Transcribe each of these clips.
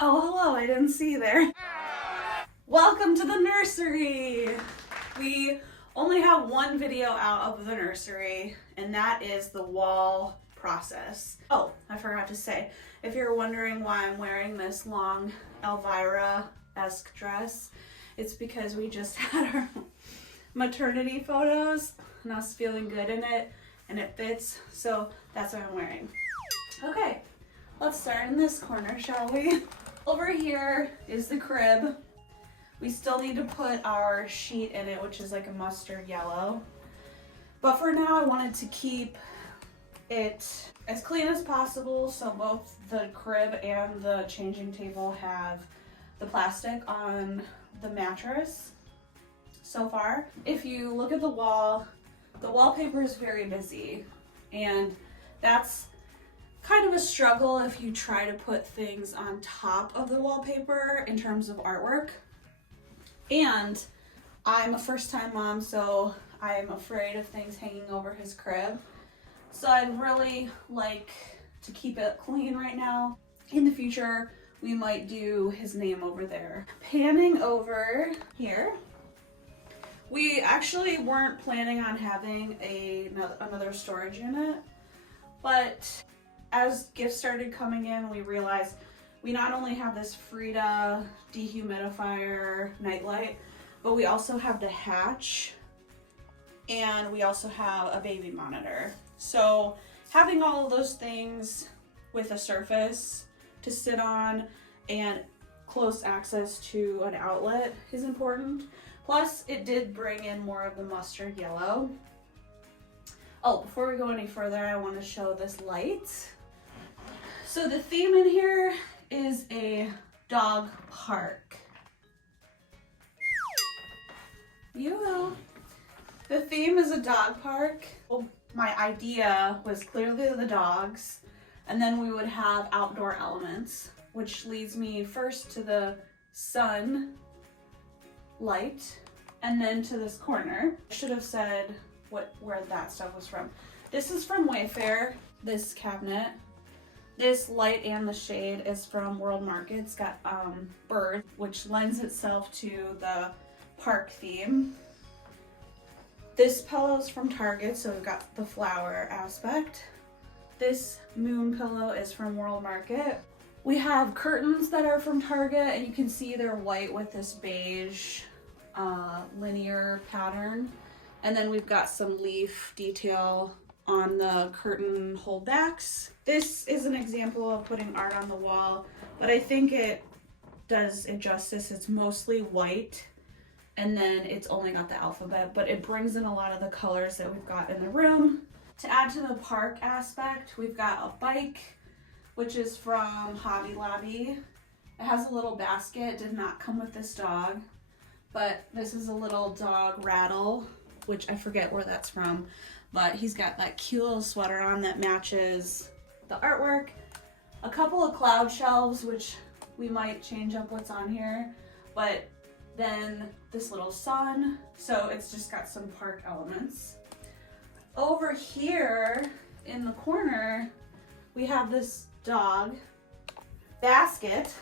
Oh, hello, I didn't see you there. Welcome to the nursery. We only have one video out of the nursery, and that is the wall process. Oh, I forgot to say, if you're wondering why I'm wearing this long Elvira-esque dress, it's because we just had our maternity photos, and I was feeling good in it, and it fits, so that's what I'm wearing. Okay, let's start in this corner, shall we? Over here is the crib. We still need to put our sheet in it, which is like a mustard yellow. But for now, I wanted to keep it as clean as possible, so both the crib and the changing table have the plastic on the mattress so far. If you look at the wallpaper is very busy, and that's kind of a struggle if you try to put things on top of the wallpaper in terms of artwork. And I'm a first-time mom, so I'm afraid of things hanging over his crib. So I'd really like to keep it clean right now. In the future, we might do his name over there. Panning over here, we actually weren't planning on having another storage unit, but as gifts started coming in, we realized we not only have this Frida dehumidifier nightlight, but we also have the hatch, and we also have a baby monitor. So having all of those things with a surface to sit on and close access to an outlet is important. Plus, it did bring in more of the mustard yellow. Oh, before we go any further, I want to show this light. So the theme in here is a dog park. The theme is a dog park. Well, my idea was clearly the dogs, and then we would have outdoor elements, which leads me first to the sun light, and then to this corner. I should have said where that stuff was from. This is from Wayfair, this cabinet. This light and the shade is from World Market. It's got bird, which lends itself to the park theme. This pillow is from Target, so we've got the flower aspect. This moon pillow is from World Market. We have curtains that are from Target, and you can see they're white with this beige linear pattern. And then we've got some leaf detail on the curtain holdbacks. This is an example of putting art on the wall, but I think it does it justice. It's mostly white, and then it's only got the alphabet, but it brings in a lot of the colors that we've got in the room. To add to the park aspect, we've got a bike, which is from Hobby Lobby. It has a little basket. It did not come with this dog, but this is a little dog rattle, which I forget where that's from, but he's got that cute little sweater on that matches the artwork. A couple of cloud shelves, which we might change up what's on here, but then this little sun, so it's just got some park elements. Over here in the corner, we have this dog basket.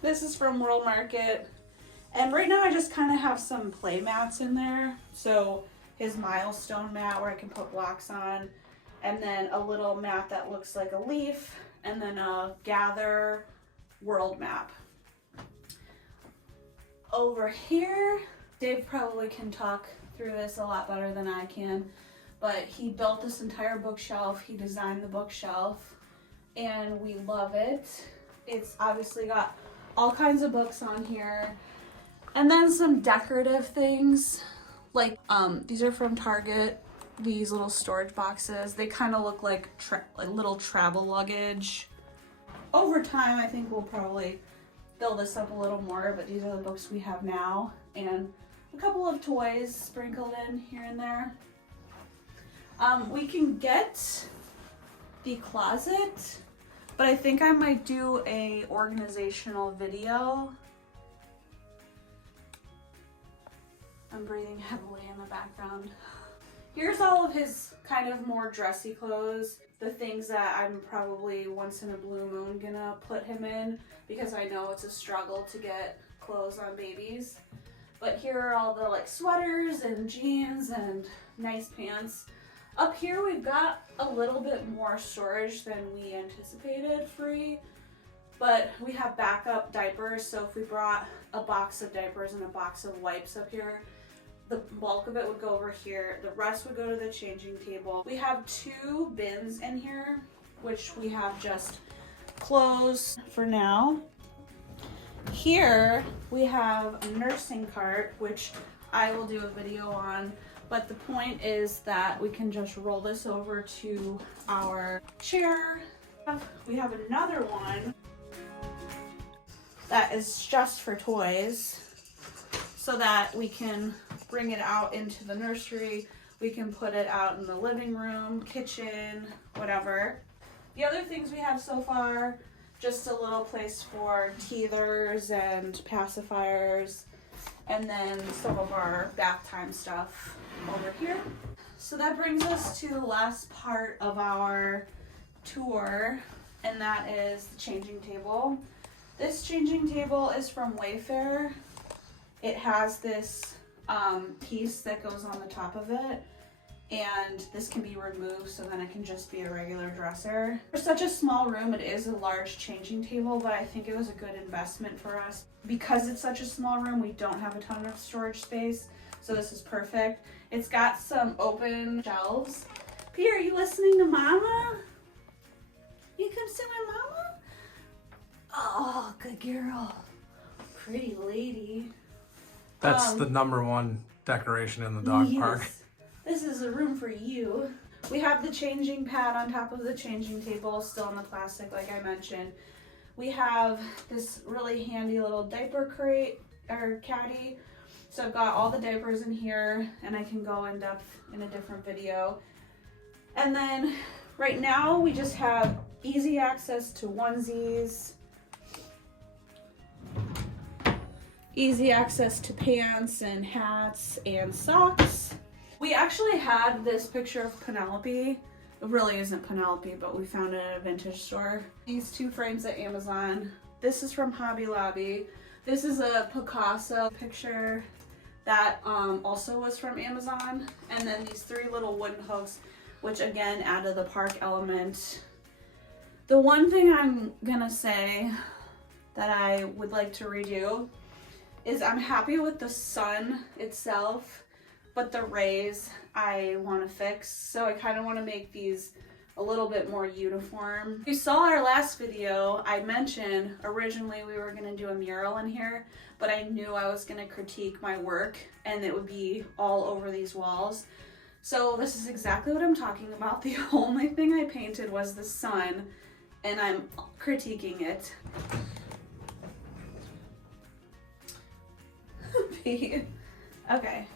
This is from World Market. And right now I just kind of have some play mats in there. So his milestone mat where I can put blocks on, and then a little mat that looks like a leaf, and then a gather world map. Over here, Dave probably can talk through this a lot better than I can, but he built this entire bookshelf. He designed the bookshelf, and we love it. It's obviously got all kinds of books on here. And then some decorative things, like these are from Target, these little storage boxes. They kind of look like little travel luggage. Over time, I think we'll probably build this up a little more, but these are the books we have now. And a couple of toys sprinkled in here and there. We can get the closet, but I think I might do a organizational video. I'm breathing heavily in the background. Here's all of his kind of more dressy clothes, the things that I'm probably once in a blue moon gonna put him in because I know it's a struggle to get clothes on babies. But here are all the like sweaters and jeans and nice pants. Up here we've got a little bit more storage than we anticipated free, but we have backup diapers, so if we brought a box of diapers and a box of wipes up here, the bulk of it would go over here. The rest would go to the changing table. We have 2 bins in here, which we have just clothes for now. Here we have a nursing cart, which I will do a video on, but the point is that we can just roll this over to our chair. We have another one that is just for toys so that we can bring it out into the nursery. We can put it out in the living room, kitchen, whatever. The other things we have so far, just a little place for teethers and pacifiers, and then some of our bath time stuff over here. So that brings us to the last part of our tour, and that is the changing table. This changing table is from Wayfair. It has this piece that goes on the top of it, and this can be removed so then it can just be a regular dresser. For such a small room, it is a large changing table, but I think it was a good investment for us. Because it's such a small room, we don't have a ton of storage space, so this is perfect. It's got some open shelves. P, are you listening to Mama? You come see my mama? Oh, good girl. Pretty lady. That's the #1 decoration in the dog park. This is a room for you. We have the changing pad on top of the changing table, still in the plastic like I mentioned. We have this really handy little diaper crate or caddy. So I've got all the diapers in here, and I can go in depth in a different video. And then right now we just have easy access to onesies, easy access to pants and hats and socks. We actually had this picture of Penelope. It really isn't Penelope, but we found it at a vintage store. These 2 frames at Amazon. This is from Hobby Lobby. This is a Picasso picture that also was from Amazon. And then these 3 little wooden hooks, which again added the park element. The one thing I'm gonna say that I would like to redo is I'm happy with the sun itself, but the rays I want to fix. So I kind of want to make these a little bit more uniform. If you saw our last video, I mentioned originally we were going to do a mural in here, but I knew I was going to critique my work and it would be all over these walls. So this is exactly what I'm talking about. The only thing I painted was the sun, and I'm critiquing it. Okay.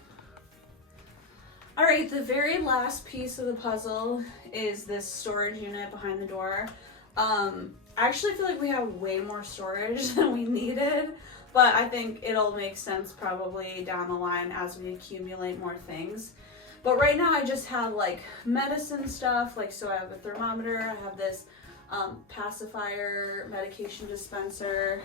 All right, the very last piece of the puzzle is this storage unit behind the door. I actually feel like we have way more storage than we needed, but I think it'll make sense probably down the line as we accumulate more things. But right now I just have like medicine stuff, like so I have a thermometer, I have this pacifier medication dispenser,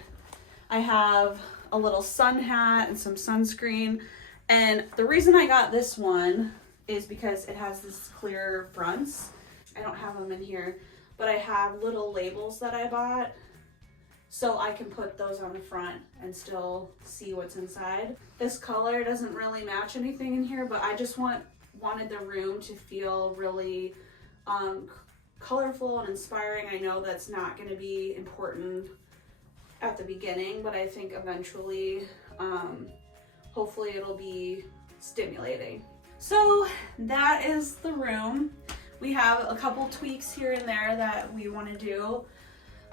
I have a little sun hat and some sunscreen. And the reason I got this one is because it has this clear fronts. I don't have them in here, but I have little labels that I bought so I can put those on the front and still see what's inside. This color doesn't really match anything in here, but I just wanted the room to feel really colorful and inspiring. I know that's not going to be important at the beginning, but I think eventually hopefully it'll be stimulating. So that is the room. We have a couple tweaks here and there that we want to do,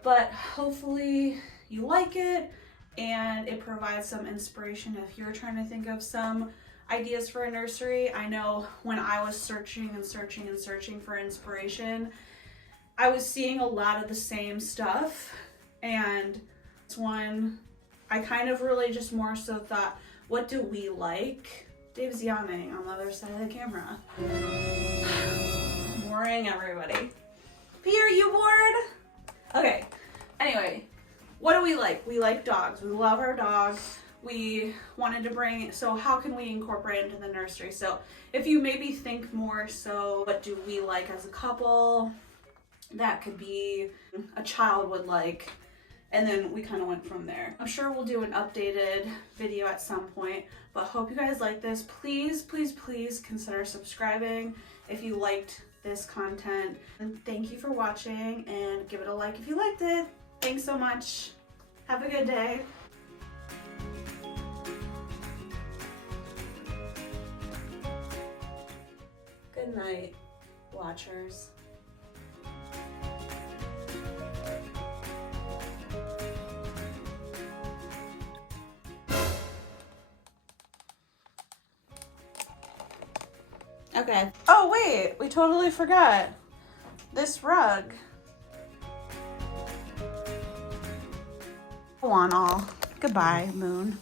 but hopefully you like it and it provides some inspiration if you're trying to think of some ideas for a nursery. I know when I was searching for inspiration, I was seeing a lot of the same stuff, and it's one I kind of really just more so thought, what do we like Dave's yawning on the other side of the camera. Boring everybody. P, are you bored? Okay, anyway, what do we like? We like dogs. We love our dogs. We wanted to bring, so how can we incorporate into the nursery? So if you maybe think more so, what do we like as a couple? That could be a child would like, and then we kind of went from there. I'm sure we'll do an updated video at some point, but hope you guys like this. Please, please, please consider subscribing if you liked this content. And thank you for watching, and give it a like if you liked it. Thanks so much. Have a good day. Good night, watchers. Okay. Oh wait, we totally forgot this rug. Go on all. Goodbye, Moon.